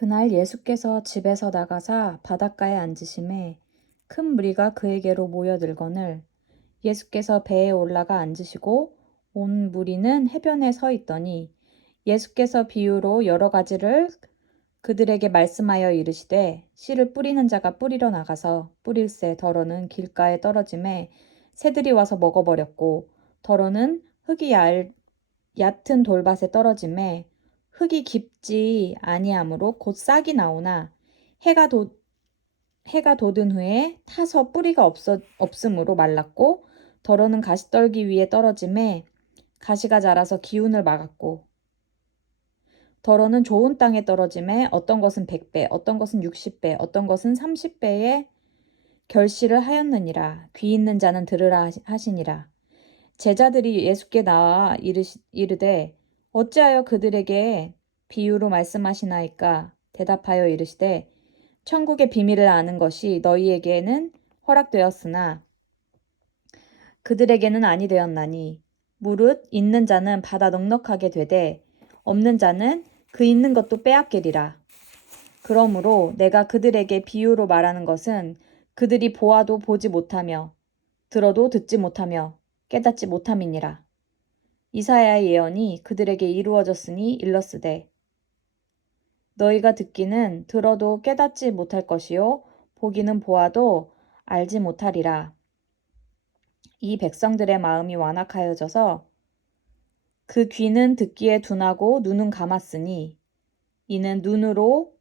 그날 예수께서 집에서 나가사 바닷가에 앉으심에 큰 무리가 그에게로 모여들거늘 예수께서 배에 올라가 앉으시고 온 무리는 해변에 서 있더니 예수께서 비유로 여러 가지를 그들에게 말씀하여 이르시되 씨를 뿌리는 자가 뿌리러 나가서 뿌릴새 더러는 길가에 떨어짐에 새들이 와서 먹어버렸고 더러는 흙이 얕은 돌밭에 떨어짐에 흙이 깊지 아니하므로 곧 싹이 나오나 해가 돋 해가 돋은 후에 타서 뿌리가 없으므로 말랐고 더러는 가시떨기 위에 떨어짐에 가시가 자라서 기운을 막았고 더러는 좋은 땅에 떨어짐에 어떤 것은 100배 어떤 것은 60배 어떤 것은 30배의 결실을 하였느니라. 귀 있는 자는 들으라 하시니라. 제자들이 예수께 나와 이르되 어찌하여 그들에게 비유로 말씀하시나이까? 대답하여 이르시되 천국의 비밀을 아는 것이 너희에게는 허락되었으나 그들에게는 아니 되었나니 무릇 있는 자는 받아 넉넉하게 되되 없는 자는 그 있는 것도 빼앗기리라. 그러므로 내가 그들에게 비유로 말하는 것은 그들이 보아도 보지 못하며 들어도 듣지 못하며 깨닫지 못함이니라. 이사야의 예언이 그들에게 이루어졌으니 일렀으되 너희가 듣기는 들어도 깨닫지 못할 것이요 보기는 보아도 알지 못하리라. 이 백성들의 마음이 완악하여져서 그 귀는 듣기에 둔하고 눈은 감았으니 이는 눈으로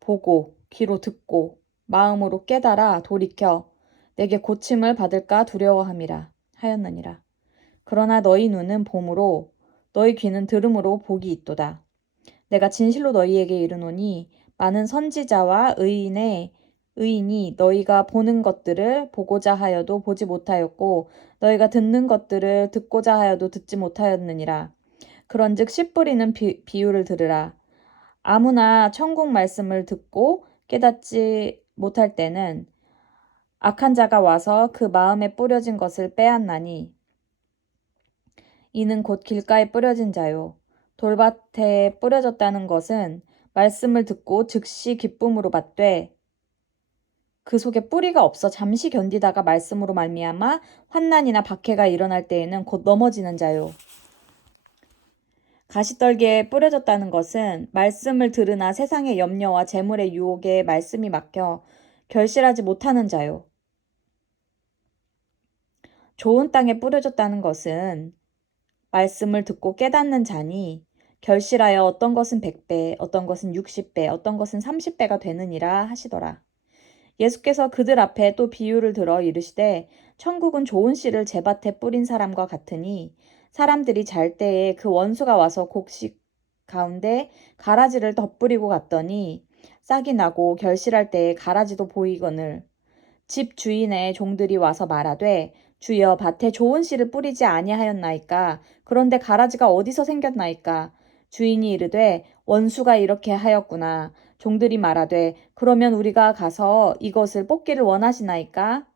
보고 귀로 듣고 마음으로 깨달아 돌이켜 내게 고침을 받을까 두려워함이라 하였느니라. 그러나 너희 눈은 봄으로 너희 귀는 들음으로 복이 있도다. 내가 진실로 너희에게 이르노니 많은 선지자와 의인이 너희가 보는 것들을 보고자 하여도 보지 못하였고 너희가 듣는 것들을 듣고자 하여도 듣지 못하였느니라. 그런즉 씨 뿌리는 비유를 들으라. 아무나 천국 말씀을 듣고 깨닫지 못할 때는 악한 자가 와서 그 마음에 뿌려진 것을 빼앗나니 이는 곧 길가에 뿌려진 자요. 돌밭에 뿌려졌다는 것은 말씀을 듣고 즉시 기쁨으로 받되 그 속에 뿌리가 없어 잠시 견디다가 말씀으로 말미암아 환난이나 박해가 일어날 때에는 곧 넘어지는 자요. 가시떨기에 뿌려졌다는 것은 말씀을 들으나 세상의 염려와 재물의 유혹에 말씀이 막혀 결실하지 못하는 자요. 좋은 땅에 뿌려졌다는 것은 말씀을 듣고 깨닫는 자니 결실하여 어떤 것은 100배, 어떤 것은 60배, 어떤 것은 30배가 되느니라 하시더라. 예수께서 그들 앞에 또 비유를 들어 이르시되 천국은 좋은 씨를 제밭에 뿌린 사람과 같으니 사람들이 잘 때에 그 원수가 와서 곡식 가운데 가라지를 덧뿌리고 갔더니 싹이 나고 결실할 때에 가라지도 보이거늘 집 주인의 종들이 와서 말하되 주여 밭에 좋은 씨를 뿌리지 아니하였나이까? 그런데 가라지가 어디서 생겼나이까? 주인이 이르되 원수가 이렇게 하였구나. 종들이 말하되 그러면 우리가 가서 이것을 뽑기를 원하시나이까?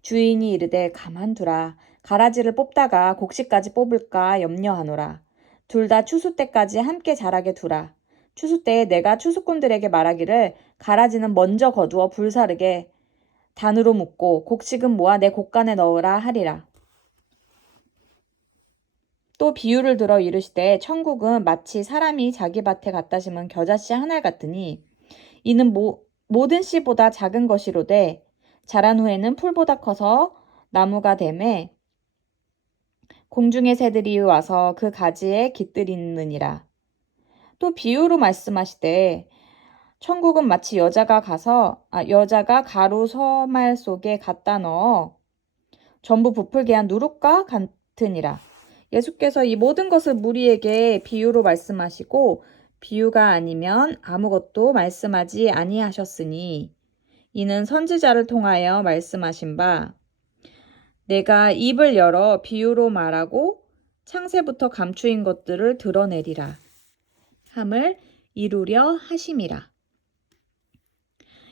주인이 이르되 가만두라. 가라지를 뽑다가 곡식까지 뽑을까 염려하노라. 둘 다 추수 때까지 함께 자라게 두라. 추수 때에 내가 추수꾼들에게 말하기를 가라지는 먼저 거두어 불사르게 단으로 묶고 곡식은 모아 내 곡간에 넣으라 하리라. 또 비유를 들어 이르시되 천국은 마치 사람이 자기 밭에 갖다 심은 겨자씨 한 알 같으니 이는 모든 씨보다 작은 것이로되 자란 후에는 풀보다 커서 나무가 되매 공중의 새들이 와서 그 가지에 깃들이느니라. 또 비유로 말씀하시되 천국은 마치 여자가 가루 서말 속에 갖다 넣어 전부 부풀게 한 누룩과 같으니라. 예수께서 이 모든 것을 무리에게 비유로 말씀하시고 비유가 아니면 아무것도 말씀하지 아니하셨으니 이는 선지자를 통하여 말씀하신 바 내가 입을 열어 비유로 말하고 창세부터 감추인 것들을 드러내리라 함을 이루려 하심이라.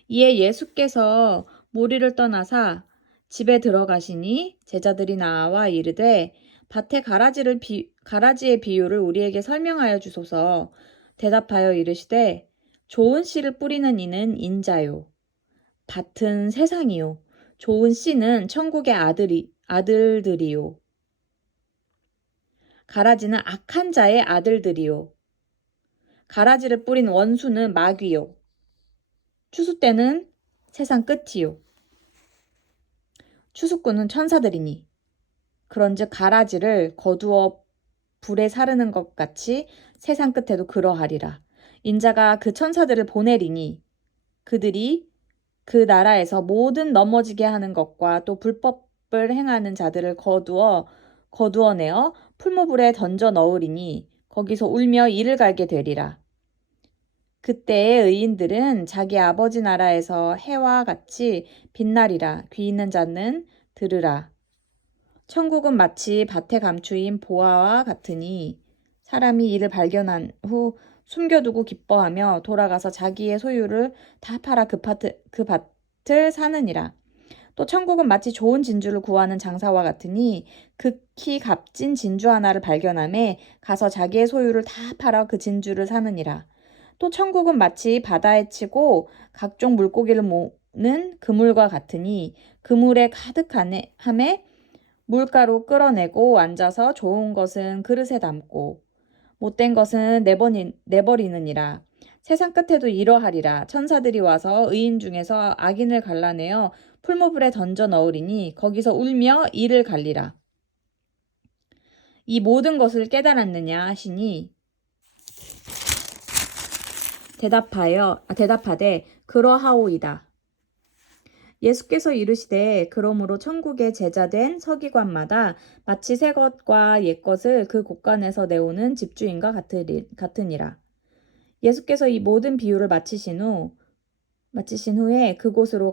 이에 예수께서 무리를 떠나사 집에 들어가시니 제자들이 나와 이르되 밭에 가라지의 비유를 우리에게 설명하여 주소서. 대답하여 이르시되 좋은 씨를 뿌리는 이는 인자요. 밭은 세상이요. 좋은 씨는 천국의 아들들이요. 가라지는 악한 자의 아들들이요. 가라지를 뿌린 원수는 마귀요. 추수 때는 세상 끝이요. 추수꾼은 천사들이니. 그런즉 가라지를 거두어 불에 사르는 것 같이 세상 끝에도 그러하리라. 인자가 그 천사들을 보내리니 그들이 그 나라에서 모든 넘어지게 하는 것과 또 불법을 행하는 자들을 거두어내어 풀무불에 던져 넣으리니 거기서 울며 이를 갈게 되리라. 그때의 의인들은 자기 아버지 나라에서 해와 같이 빛나리라. 귀 있는 자는 들으라. 천국은 마치 밭에 감추인 보화와 같으니 사람이 이를 발견한 후 숨겨두고 기뻐하며 돌아가서 자기의 소유를 다 팔아 그 밭을 사느니라. 또 천국은 마치 좋은 진주를 구하는 장사와 같으니 극히 값진 진주 하나를 발견함에 가서 자기의 소유를 다 팔아 그 진주를 사느니라. 또 천국은 마치 바다에 치고 각종 물고기를 모는 그물과 같으니 그물에 가득함에 물가로 끌어내고 앉아서 좋은 것은 그릇에 담고 못된 것은 내버리느니라. 세상 끝에도 이러하리라. 천사들이 와서 의인 중에서 악인을 갈라내어 풀무불에 던져 넣으리니 거기서 울며 이를 갈리라. 이 모든 것을 깨달았느냐 하시니 대답하되 그러하오이다. 예수께서 이르시되 그러므로 천국의 제자된 서기관마다 마치 새 것과 옛 것을 그 곳간에서 내오는 집주인과 같으니라. 예수께서 이 모든 비유를 마치신 후에 그곳으로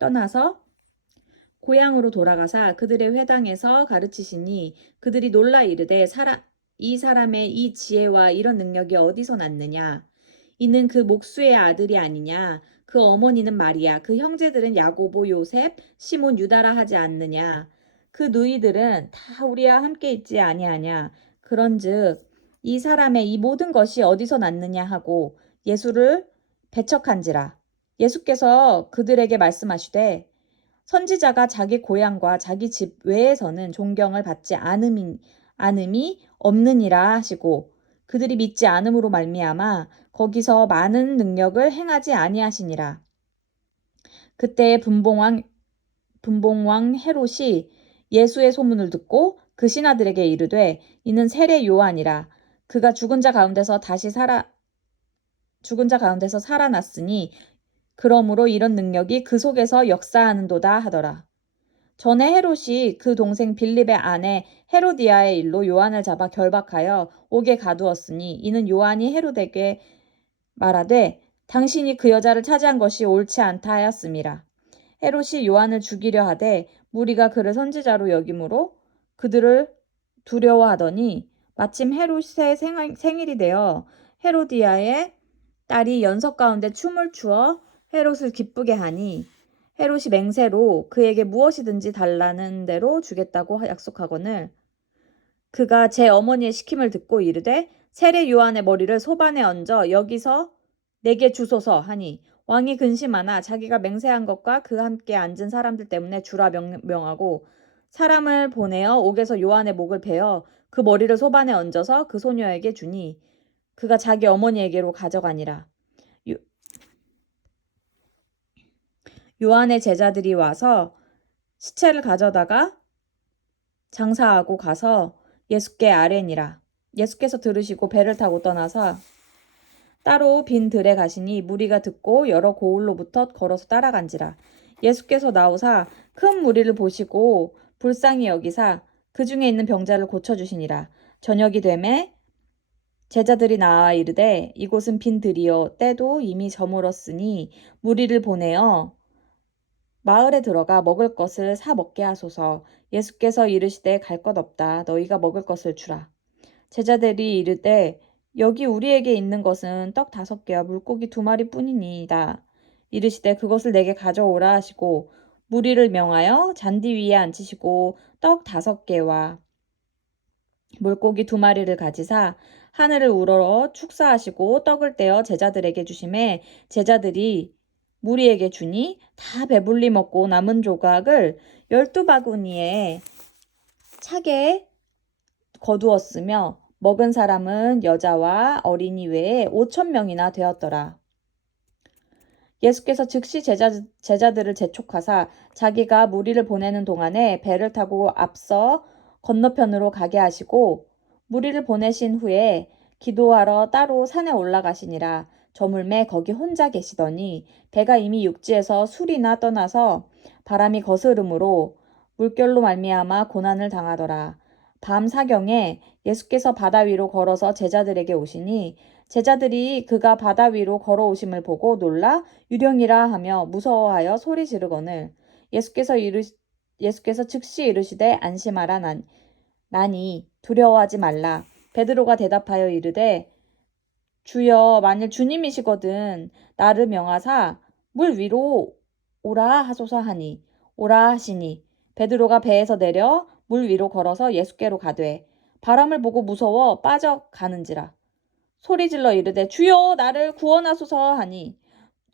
떠나서 고향으로 돌아가사 그들의 회당에서 가르치시니 그들이 놀라 이르되 이 사람의 이 지혜와 이런 능력이 어디서 났느냐? 이는 그 목수의 아들이 아니냐? 그 어머니는 마리아, 그 형제들은 야고보, 요셉, 시몬, 유다라 하지 않느냐? 그 누이들은 다 우리와 함께 있지 아니하냐? 그런즉 이 사람의 이 모든 것이 어디서 났느냐 하고 예수를 배척한지라. 예수께서 그들에게 말씀하시되 선지자가 자기 고향과 자기 집 외에서는 존경을 받지 않음이 없느니라 하시고 그들이 믿지 않음으로 말미암아 거기서 많은 능력을 행하지 아니하시니라. 그때 분봉왕 헤롯이 예수의 소문을 듣고 그 신하들에게 이르되 이는 세례 요한이라. 그가 죽은 자 가운데서 살아났으니 그러므로 이런 능력이 그 속에서 역사하는도다 하더라. 전에 헤롯이 그 동생 빌립의 아내 헤로디아의 일로 요한을 잡아 결박하여 옥에 가두었으니 이는 요한이 헤롯에게 말하되 당신이 그 여자를 차지한 것이 옳지 않다 하였음이라. 헤롯이 요한을 죽이려 하되 무리가 그를 선지자로 여김으로 그들을 두려워하더니 마침 헤롯의 생일이 되어 헤로디아의 딸이 연석 가운데 춤을 추어 헤롯을 기쁘게 하니 헤롯이 맹세로 그에게 무엇이든지 달라는 대로 주겠다고 약속하거늘 그가 제 어머니의 시킴을 듣고 이르되 세례 요한의 머리를 소반에 얹어 여기서 내게 주소서 하니 왕이 근심하나 자기가 맹세한 것과 그 함께 앉은 사람들 때문에 주라 명하고 사람을 보내어 옥에서 요한의 목을 베어 그 머리를 소반에 얹어서 그 소녀에게 주니 그가 자기 어머니에게로 가져가니라. 요한의 제자들이 와서 시체를 가져다가 장사하고 가서 예수께 아뢰니라. 예수께서 들으시고 배를 타고 떠나서 따로 빈 들에 가시니 무리가 듣고 여러 고을로부터 걸어서 따라간지라. 예수께서 나오사 큰 무리를 보시고 불쌍히 여기사 그 중에 있는 병자를 고쳐주시니라. 저녁이 되매 제자들이 나와 이르되 이곳은 빈 들이요 때도 이미 저물었으니 무리를 보내어 마을에 들어가 먹을 것을 사 먹게 하소서. 예수께서 이르시되 갈 것 없다. 너희가 먹을 것을 주라. 제자들이 이르되 여기 우리에게 있는 것은 떡 5개와 물고기 2마리뿐이니이다. 이르시되 그것을 내게 가져오라 하시고 무리를 명하여 잔디 위에 앉히시고 떡 5개와 물고기 2마리를 가지사 하늘을 우러러 축사하시고 떡을 떼어 제자들에게 주심에 제자들이 무리에게 주니 다 배불리 먹고 남은 조각을 12바구니에 차게 거두었으며 먹은 사람은 여자와 어린이 외에 5,000명이나 되었더라. 예수께서 즉시 제자들을 재촉하사 자기가 무리를 보내는 동안에 배를 타고 앞서 건너편으로 가게 하시고 무리를 보내신 후에 기도하러 따로 산에 올라가시니라. 저물매 거기 혼자 계시더니 배가 이미 육지에서 술이나 떠나서 바람이 거스름으로 물결로 말미암아 고난을 당하더라. 밤 사경에 예수께서 바다 위로 걸어서 제자들에게 오시니 제자들이 그가 바다 위로 걸어오심을 보고 놀라 유령이라 하며 무서워하여 소리 지르거늘 예수께서 즉시 이르시되 안심하라 나니 두려워하지 말라. 베드로가 대답하여 이르되 주여 만일 주님이시거든 나를 명하사 물 위로 오라 하소서 하니 오라 하시니 베드로가 배에서 내려 물 위로 걸어서 예수께로 가되 바람을 보고 무서워 빠져가는지라 소리질러 이르되 주여 나를 구원하소서 하니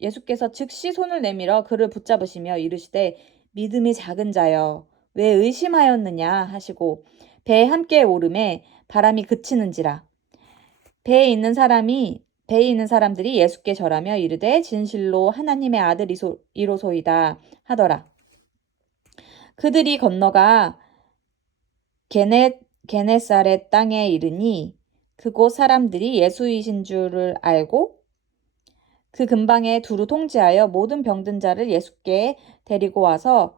예수께서 즉시 손을 내밀어 그를 붙잡으시며 이르시되 믿음이 작은 자여 왜 의심하였느냐 하시고 배에 함께 오르매 바람이 그치는지라 배에 있는 사람들이 예수께 절하며 이르되 진실로 하나님의 아들이로소이다 하더라. 그들이 건너가 게네사렛 땅에 이르니 그곳 사람들이 예수이신 줄을 알고 그 근방에 두루 통지하여 모든 병든 자를 예수께 데리고 와서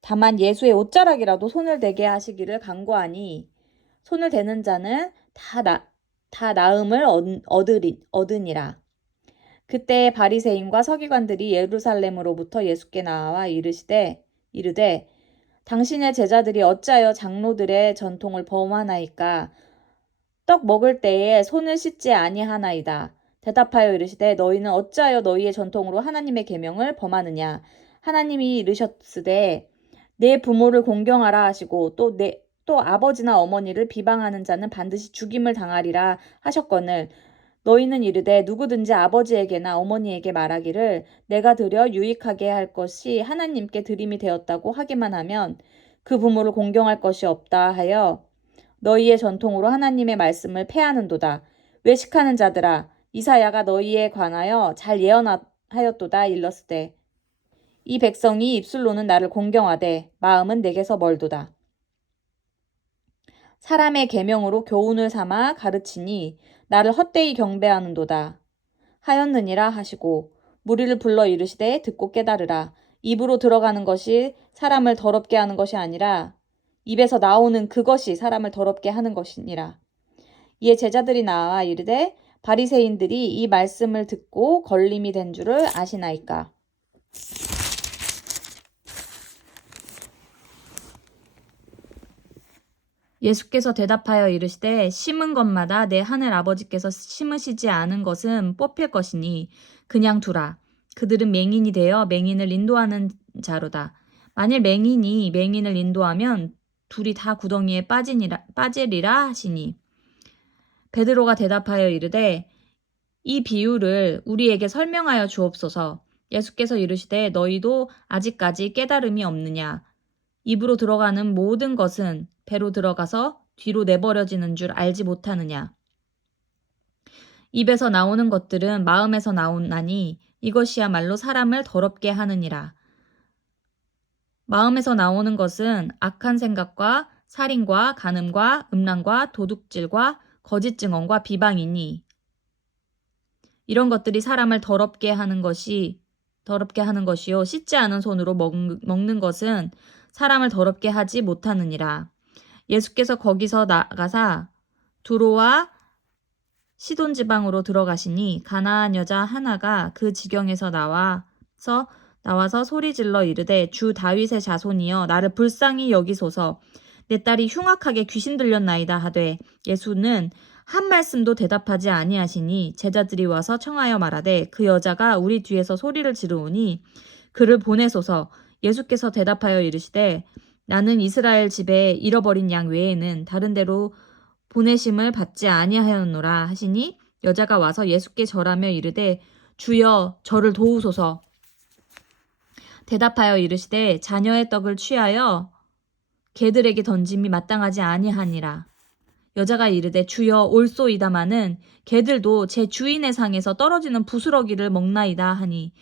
다만 예수의 옷자락이라도 손을 대게 하시기를 간구하니 손을 대는 자는 다 나음을 얻으니라. 그때 바리새인과 서기관들이 예루살렘으로부터 예수께 나와 이르되 당신의 제자들이 어찌하여 장로들의 전통을 범하나이까 떡 먹을 때에 손을 씻지 아니하나이다. 대답하여 이르시되 너희는 어찌하여 너희의 전통으로 하나님의 계명을 범하느냐. 하나님이 이르셨으되 내 부모를 공경하라 하시고 또 아버지나 어머니를 비방하는 자는 반드시 죽임을 당하리라 하셨거늘 너희는 이르되 누구든지 아버지에게나 어머니에게 말하기를 내가 드려 유익하게 할 것이 하나님께 드림이 되었다고 하기만 하면 그 부모를 공경할 것이 없다 하여 너희의 전통으로 하나님의 말씀을 폐하는도다. 외식하는 자들아 이사야가 너희에 관하여 잘 예언하였도다 일렀으되 이 백성이 입술로는 나를 공경하되 마음은 내게서 멀도다. 사람의 계명으로 교훈을 삼아 가르치니 나를 헛되이 경배하는도다 하였느니라 하시고 무리를 불러 이르시되 듣고 깨달으라. 입으로 들어가는 것이 사람을 더럽게 하는 것이 아니라 입에서 나오는 그것이 사람을 더럽게 하는 것이니라. 이에 제자들이 나와 이르되 바리새인들이 이 말씀을 듣고 걸림이 된 줄을 아시나이까. 예수께서 대답하여 이르시되 심은 것마다 내 하늘 아버지께서 심으시지 않은 것은 뽑힐 것이니 그냥 두라. 그들은 맹인이 되어 맹인을 인도하는 자로다. 만일 맹인이 맹인을 인도하면 둘이 다 구덩이에 빠지리라 하시니 베드로가 대답하여 이르되 이 비유를 우리에게 설명하여 주옵소서. 예수께서 이르시되 너희도 아직까지 깨달음이 없느냐. 입으로 들어가는 모든 것은 배로 들어가서 뒤로 내버려지는 줄 알지 못하느냐. 입에서 나오는 것들은 마음에서 나오나니 이것이야말로 사람을 더럽게 하느니라. 마음에서 나오는 것은 악한 생각과 살인과 간음과 음란과 도둑질과 거짓 증언과 비방이니 이런 것들이 사람을 더럽게 하는 것이요 씻지 않은 손으로 먹는 것은 사람을 더럽게 하지 못하느니라. 예수께서 거기서 나가사 두로와 시돈 지방으로 들어가시니 가나안 여자 하나가 그 지경에서 나와서 소리질러 이르되 주 다윗의 자손이여 나를 불쌍히 여기소서. 내 딸이 흉악하게 귀신 들렸나이다 하되 예수는 한 말씀도 대답하지 아니하시니 제자들이 와서 청하여 말하되 그 여자가 우리 뒤에서 소리를 지르오니 그를 보내소서. 예수께서 대답하여 이르시되 나는 이스라엘 집에 잃어버린 양 외에는 다른 데로 보내심을 받지 아니하였노라 하시니 여자가 와서 예수께 절하며 이르되 주여 저를 도우소서. 대답하여 이르시되 자녀의 떡을 취하여 개들에게 던짐이 마땅하지 아니하니라. 여자가 이르되 주여 올소이다마는 개들도 제 주인의 상에서 떨어지는 부스러기를 먹나이다 하니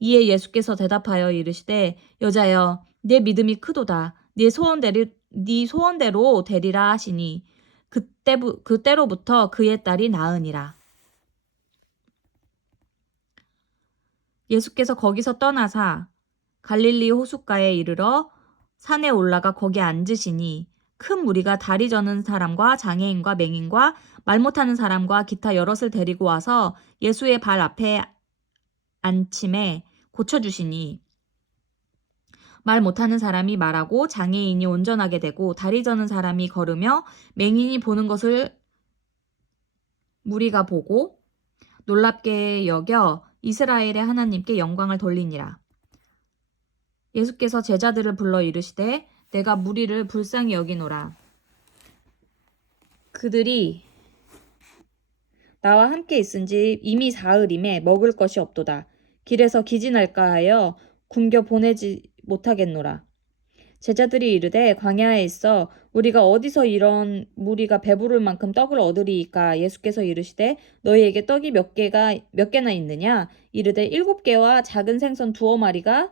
이에 예수께서 대답하여 이르시되 여자여 내 믿음이 크도다. 네 소원대로 되리라 하시니 그때로부터 그의 딸이 나으니라. 예수께서 거기서 떠나사 갈릴리 호숫가에 이르러 산에 올라가 거기 앉으시니 큰 무리가 다리 저는 사람과 장애인과 맹인과 말 못하는 사람과 기타 여럿을 데리고 와서 예수의 발 앞에 앉힘에 고쳐주시니 말 못하는 사람이 말하고 장애인이 온전하게 되고 다리 저는 사람이 걸으며 맹인이 보는 것을 무리가 보고 놀랍게 여겨 이스라엘의 하나님께 영광을 돌리니라. 예수께서 제자들을 불러 이르시되 내가 무리를 불쌍히 여기노라. 그들이 나와 함께 있은지 이미 사흘임에 먹을 것이 없도다. 길에서 기진할까 하여 굶겨 보내지 못하겠노라. 제자들이 이르되 광야에 있어 우리가 어디서 이런 무리가 배부를 만큼 떡을 얻으리이까. 예수께서 이르시되 너희에게 떡이 몇 개나 있느냐. 이르되 7개와 작은 생선 2마리가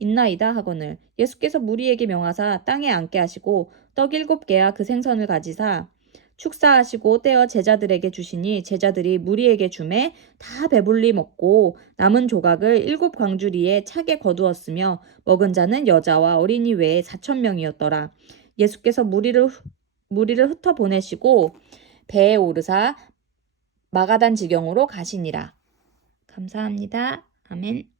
있나이다 하거늘. 예수께서 무리에게 명하사 땅에 앉게 하시고 떡 7개와 그 생선을 가지사 축사하시고 떼어 제자들에게 주시니 제자들이 무리에게 주매 다 배불리 먹고 남은 조각을 7광주리에 차게 거두었으며 먹은 자는 여자와 어린이 외에 4,000명이었더라. 예수께서 무리를 흩어 보내시고 배에 오르사 마가단 지경으로 가시니라. 감사합니다. 아멘.